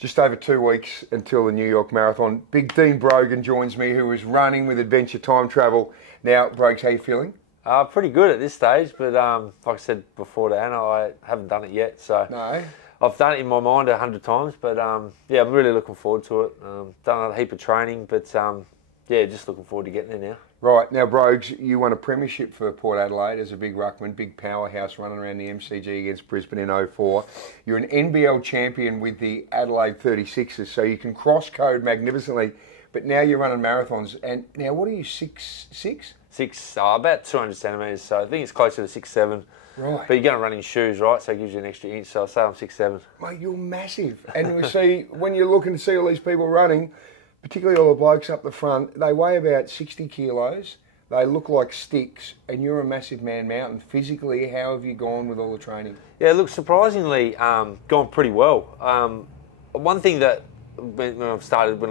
Just over 2 weeks until the New York Marathon. Big Dean Brogan joins me, who is running with Adventure Time Travel. Now, Brogues, how are you feeling? Pretty good at this stage, but like I said before to Anna, I haven't done it yet. So No. I've done it in my mind 100 times, but yeah, I'm really looking forward to it. Done a heap of training, but yeah, just looking forward to getting there now. Right, now Brogues, you won a premiership for Port Adelaide as a big ruckman, big powerhouse running around the MCG against Brisbane in 04. You're an NBL champion with the Adelaide 36ers, so you can cross-code magnificently, but now you're running marathons. And now, what are you, 6'6"? About 200 centimetres, so I think it's closer to 6'7". Right. But you're going to run in shoes, right? So it gives you an extra inch, so I'll say I'm 6'7". Mate, you're massive. And we see, when you're looking to see all these people running, particularly all the blokes up the front, they weigh about 60 kilos. They look like sticks, and you're a massive man mountain. Physically, how have you gone with all the training? Yeah, look, surprisingly, gone pretty well. One thing that when I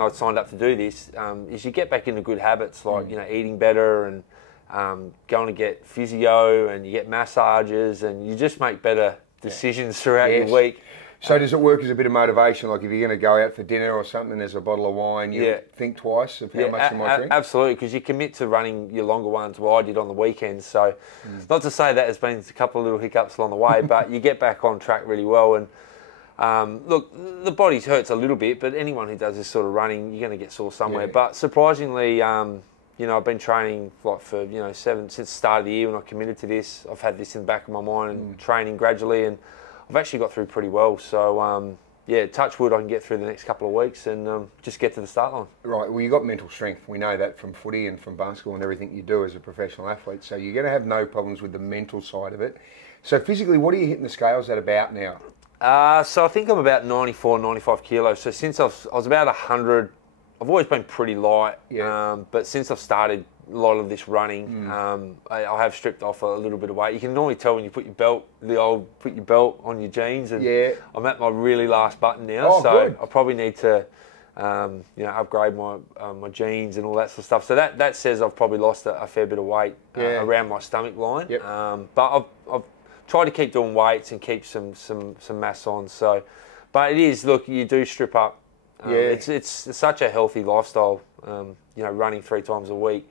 signed up to do this, is you get back into good habits, like eating better and going to get physio, and you get massages, and you just make better decisions throughout your week. So does it work as a bit of motivation? Like if you're going to go out for dinner or something, there's a bottle of wine, you think twice of how much you might drink? Absolutely, because you commit to running your longer ones. Well, I did on the weekends. So not to say that there's been a couple of little hiccups along the way, but you get back on track really well. And look, the body hurts a little bit, but anyone who does this sort of running, you're going to get sore somewhere. Yeah. But surprisingly, I've been training like for since the start of the year when I committed to this. I've had this in the back of my mind and training gradually, and I've actually got through pretty well. So yeah, touch wood, I can get through the next couple of weeks and just get to the start line. Right. Well, you got mental strength. We know that from footy and from basketball and everything you do as a professional athlete. So you're going to have no problems with the mental side of it. So physically, what are you hitting the scales at about now? So I think I'm about 94, 95 kilos. So since I was about 100, I've always been pretty light. Yeah. But since I've started a lot of this running, I have stripped off a little bit of weight. You can normally tell when you put your belt, put your belt on your jeans, and I'm at my really last button now. So I probably need to, upgrade my jeans and all that sort of stuff. So that says I've probably lost a fair bit of weight around my stomach line. Yep. But I've tried to keep doing weights and keep some mass on. So, but it is, look, you do strip up. It's such a healthy lifestyle. Running 3 times a week.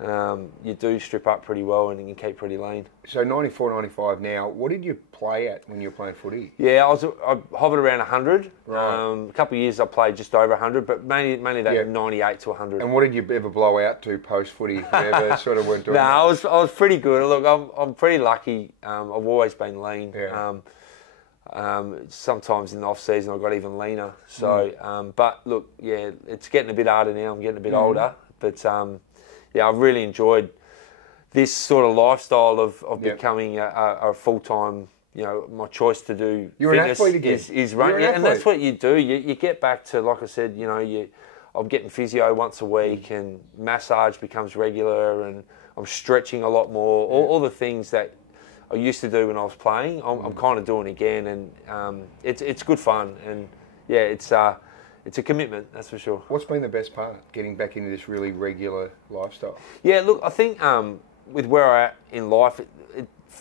You do strip up pretty well and you can keep pretty lean. So 94, 95 now. What did you play at when you were playing footy? Yeah, I hovered around 100. Right. A couple of years I played just over 100, but mainly that 98 to 100. And what did you ever blow out to post footy? You ever sort of weren't doing that? I was pretty good. Look, I'm pretty lucky. I've always been lean. Yeah. Sometimes in the off season I got even leaner. So, but look, yeah, it's getting a bit harder now. I'm getting a bit older, but yeah, I've really enjoyed this sort of lifestyle of becoming a full-time. My choice to do You're fitness an athlete again. is running, and that's what you do. You get back to, like I said, I'm getting physio once a week, and massage becomes regular, and I'm stretching a lot more. All the things that I used to do when I was playing, I'm kind of doing again, and it's good fun, and yeah, it's a commitment, that's for sure. What's been the best part, getting back into this really regular lifestyle? Yeah, look, I think with where I'm at in life,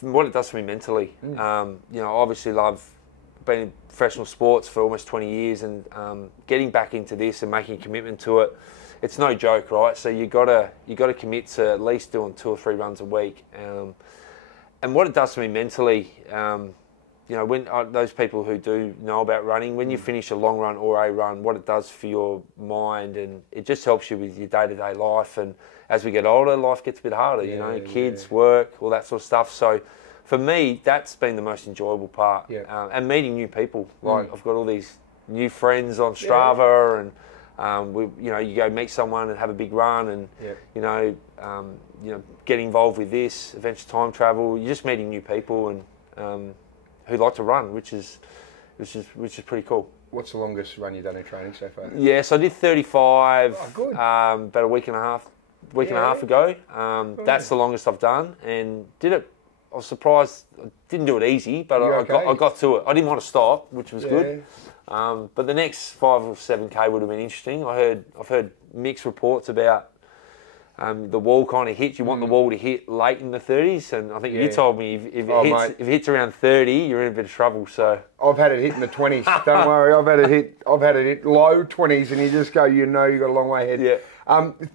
what it does for me mentally, I obviously love being in professional sports for almost 20 years, and getting back into this and making a commitment to it, it's no joke, right? So you gotta commit to at least doing 2 or 3 runs a week. And what it does for me mentally, when those people who do know about running, when you finish a long run or a run, what it does for your mind, and it just helps you with your day-to-day life. And as we get older, life gets a bit harder, kids, work, all that sort of stuff. So for me, that's been the most enjoyable part. Yeah. And meeting new people. Like I've got all these new friends on Strava, and you go meet someone and have a big run, and get involved with this Adventure Time Travel. You're just meeting new people and who like to run, which is pretty cool. What's the longest run you've done in training so far? Yeah, so I did 35 good. About a week and a half ago. That's the longest I've done, and did it. I was surprised. I didn't do it easy, but I got to it. I didn't want to stop, which was good. But the next 5 or 7K would have been interesting. I've heard mixed reports about the wall kind of hits. You want the wall to hit late in the 30s, and I think you told me if it hits around 30, you're in a bit of trouble. So I've had it hit in the 20s. Don't worry, I've had it hit low 20s, and you just go, you know, you've got a long way ahead. Yeah.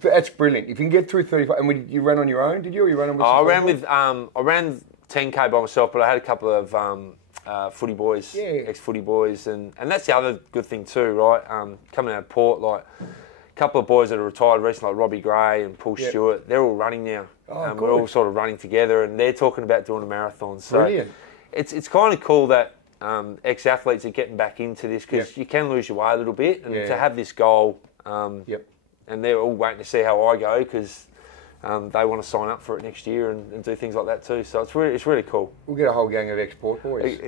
That's brilliant. If you can get through 35, and you ran on your own, did you? Or you ran with I ran 10K by myself, but I had a couple of footy boys, ex-footy boys, and that's the other good thing too, right? Coming out of Port, like a couple of boys that are retired recently, like Robbie Gray and Paul Stewart, they're all running now. We're all sort of running together, and they're talking about doing a marathon. So brilliant. It's kind of cool that ex-athletes are getting back into this, because you can lose your way a little bit, and to have this goal, and they're all waiting to see how I go, because they want to sign up for it next year and do things like that too. So it's really cool. We'll get a whole gang of ex-Port boys.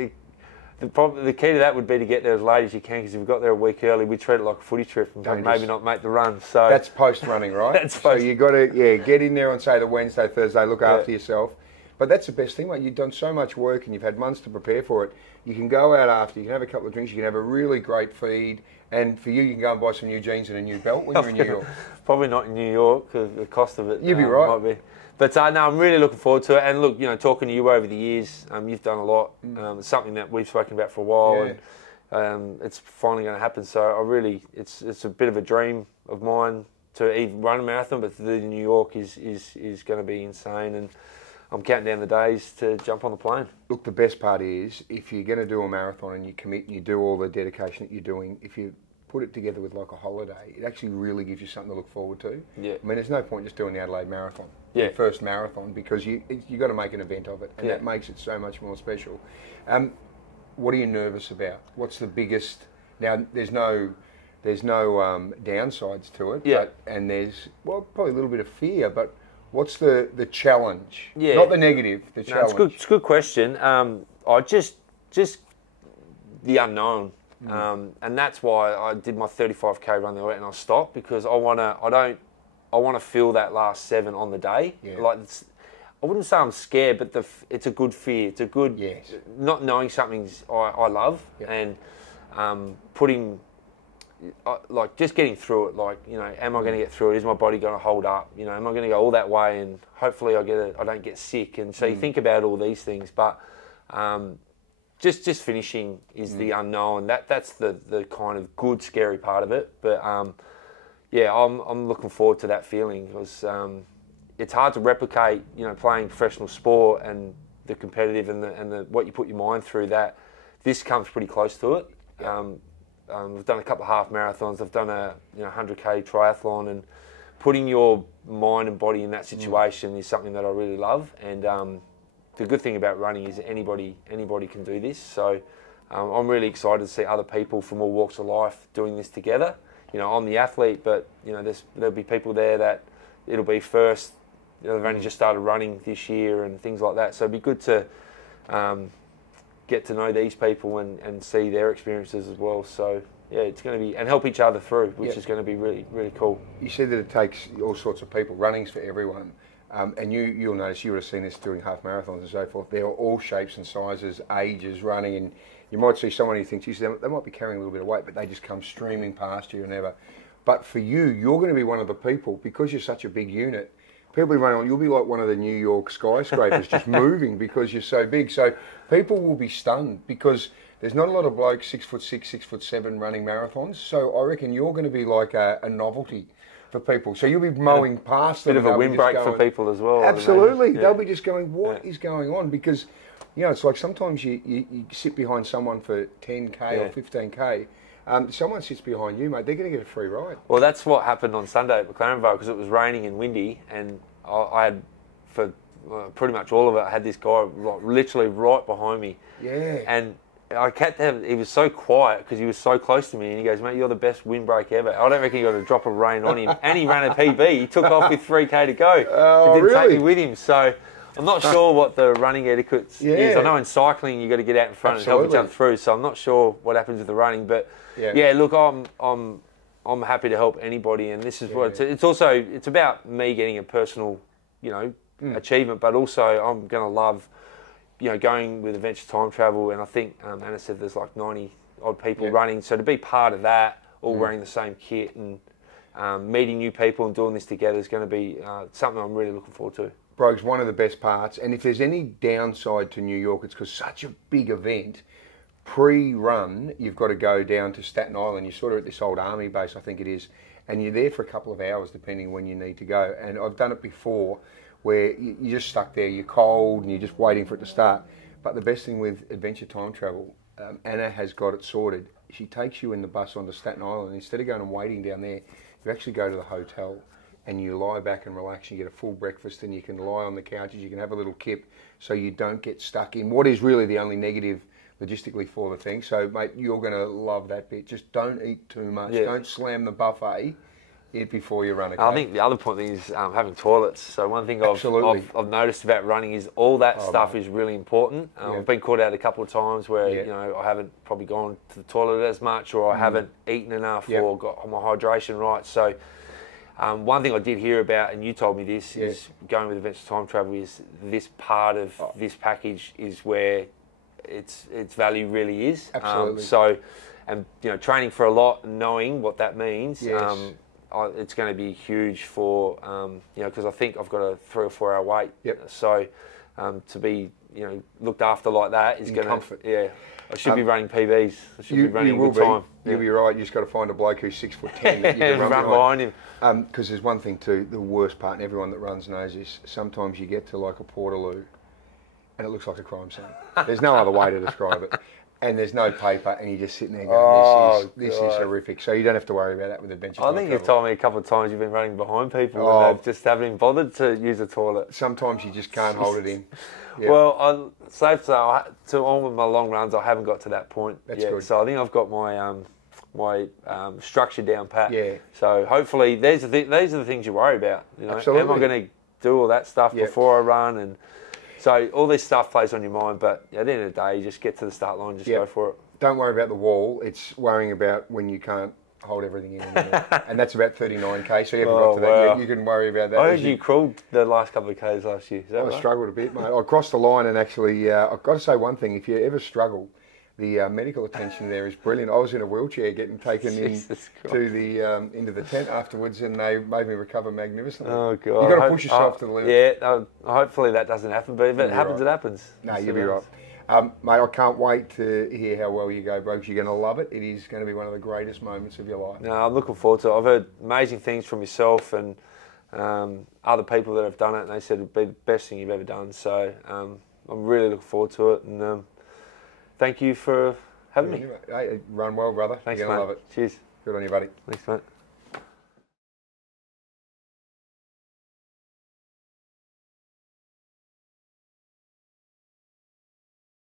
The key to that would be to get there as late as you can, because if you got there a week early, we treat it like a footy trip and maybe not make the run. So that's post-running, right? That's post. So you got to get in there on, say, the Wednesday, Thursday, look after yourself. But that's the best thing, mate. You've done so much work and you've had months to prepare for it. You can go out after, you can have a couple of drinks, you can have a really great feed, and for you can go and buy some new jeans and a new belt when you're in New York. Probably not in New York, because the cost of it You'd be right. might be. But no, I'm really looking forward to it. And look, talking to you over the years, you've done a lot. It's something that we've spoken about for a while, and it's finally going to happen. So it's a bit of a dream of mine to even run a marathon, but to do it in New York is going to be insane. And I'm counting down the days to jump on the plane. Look, the best part is, if you're going to do a marathon and you commit and you do all the dedication that you're doing, if you put it together with like a holiday, it actually really gives you something to look forward to. Yeah. I mean, there's no point just doing the Adelaide Marathon, your first marathon, because you got to make an event of it, and that makes it so much more special. What are you nervous about? What's the biggest? Now, there's no downsides to it, and there's probably a little bit of fear, but what's the challenge? Yeah. Not the negative, the challenge. It's a good question. I just the unknown. And that's why I did my 35k run the other way and I stopped, because I want to feel that last 7 on the day. Like I wouldn't say I'm scared, but it's a good fear. It's a good not knowing something's I love, and putting like just getting through it. Like, am I going to get through it? Is my body going to hold up? Am I going to go all that way and hopefully I don't get sick? And so you think about all these things, but just finishing is the unknown. That's the kind of good, scary part of it. But I'm looking forward to that feeling, because it's hard to replicate, playing professional sport and the competitive and the what you put your mind through. That this comes pretty close to it. I've done a couple of half marathons. I've done a 100k triathlon, and putting your mind and body in that situation is something that I really love. And the good thing about running is that anybody can do this. So I'm really excited to see other people from all walks of life doing this together. I'm the athlete, but there'll be people there that it'll be first. They've only just started running this year and things like that. So it'd be good to get to know these people and see their experiences as well. So it's going to be, and help each other through, which is going to be really, really cool. You said that it takes all sorts of people. Running's for everyone. And you'll notice, you would have seen this doing half marathons and so forth. They're all shapes and sizes, ages, running, and you might see someone who thinks, they might be carrying a little bit of weight, but they just come streaming past you and ever. But for you, you're going to be one of the people, because you're such a big unit. People be running on, you'll be like one of the New York skyscrapers, just moving because you're so big. So people will be stunned, because there's not a lot of blokes 6'6", 6'7" running marathons. So I reckon you're going to be like a novelty for people. So you'll be mowing past them. Bit of a windbreak for people as well. Absolutely. They'll be just going, what is going on? Because, it's like sometimes you sit behind someone for 10k or 15k. Someone sits behind you, mate, they're going to get a free ride. Well, that's what happened on Sunday at McLaren Vale, because it was raining and windy, and I had, for pretty much all of it, I had this guy literally right behind me. Yeah. And I kept having, he was so quiet because he was so close to me, and he goes, mate, you're the best windbreak ever. I don't reckon you got a drop of rain on him. And he ran a PB. He took off with 3k to go. Oh, he didn't really? take me with him. So I'm not sure what the running etiquette is. I know in cycling you got to get out in front and help each other through. So I'm not sure what happens with the running. But look, I'm happy to help anybody, and this is what it's also. It's about me getting a personal, achievement, but also I'm going to love, going with Adventure Time Travel, and I think Anna said there's like 90 odd people running. So to be part of that, all wearing the same kit, and meeting new people and doing this together is going to be something I'm really looking forward to. Brogue's one of the best parts, and if there's any downside to New York, it's because such a big event. Pre-run, you've got to go down to Staten Island. You're sort of at this old army base, I think it is, and you're there for a couple of hours depending when you need to go. And I've done it before where you're just stuck there, you're cold, and you're just waiting for it to start. But the best thing with Adventure Time Travel, Anna has got it sorted. She takes you in the bus onto Staten Island. Instead of going and waiting down there, you actually go to the hotel and you lie back and relax. You get a full breakfast and you can lie on the couches. You can have a little kip so you don't get stuck in what is really the only negative logistically for the thing. So, mate, you're going to love that bit. Just don't eat too much. Yeah. Don't slam the buffet before you run. Okay? I think the other point is having toilets. So one thing I've noticed about running is all that stuff is really important. I've been caught out a couple of times where you know I haven't probably gone to the toilet as much, or I haven't eaten enough, or got my hydration right. So one thing I did hear about, and you told me this, is going with Adventure Time Travel, is this part of this package is where its value really is. Absolutely. So, and you know, training for a lot and knowing what that means. It's going to be huge for, you know, because I think I've got a 3 or 4 hour wait. So to be, you know, looked after like that is going to, I should be running PBs. I should be running good time. You'll be right. You just got to find a bloke who's 6'10" that you can run behind him. Because there's one thing too, the worst part, and everyone that runs knows this, sometimes you get to like a Portaloo and it looks like a crime scene. There's no other way to describe it. And there's no paper, and you're just sitting there going, this is horrific. So you don't have to worry about that with Adventure Time Travel. You've told me a couple of times you've been running behind people and they just haven't even bothered to use a toilet. Sometimes you just can't hold it in. Well, I'm safe to say, to all of my long runs, I haven't got to that point yet. Good. So I think I've got my structure down pat. So hopefully, these are the things you worry about. You know, absolutely. Am I going to do all that stuff before I run? And so all this stuff plays on your mind, but at the end of the day, you just get to the start line, just go for it. Don't worry about the wall. It's worrying about when you can't hold everything in. And that's about 39k, so you haven't got to that. You can worry about that. I heard you crawled the last couple of k's last year. Is that right? I struggled a bit, mate. I crossed the line, and actually, I've got to say one thing. If you ever struggle, the medical attention there is brilliant. I was in a wheelchair getting taken into the tent afterwards, and they made me recover magnificently. Oh God! You've got to push yourself to the limit. Yeah, hopefully that doesn't happen, but if it happens, it happens. No, you'll be right. Mate, I can't wait to hear how well you go, Brogues. You're going to love it. It is going to be one of the greatest moments of your life. No, I'm looking forward to it. I've heard amazing things from yourself and other people that have done it, and they said it'd be the best thing you've ever done. So I'm really looking forward to it, and thank you for having me. Hey, run well, brother. Thanks, You're going to love it. Cheers. Good on you, buddy. Thanks, mate.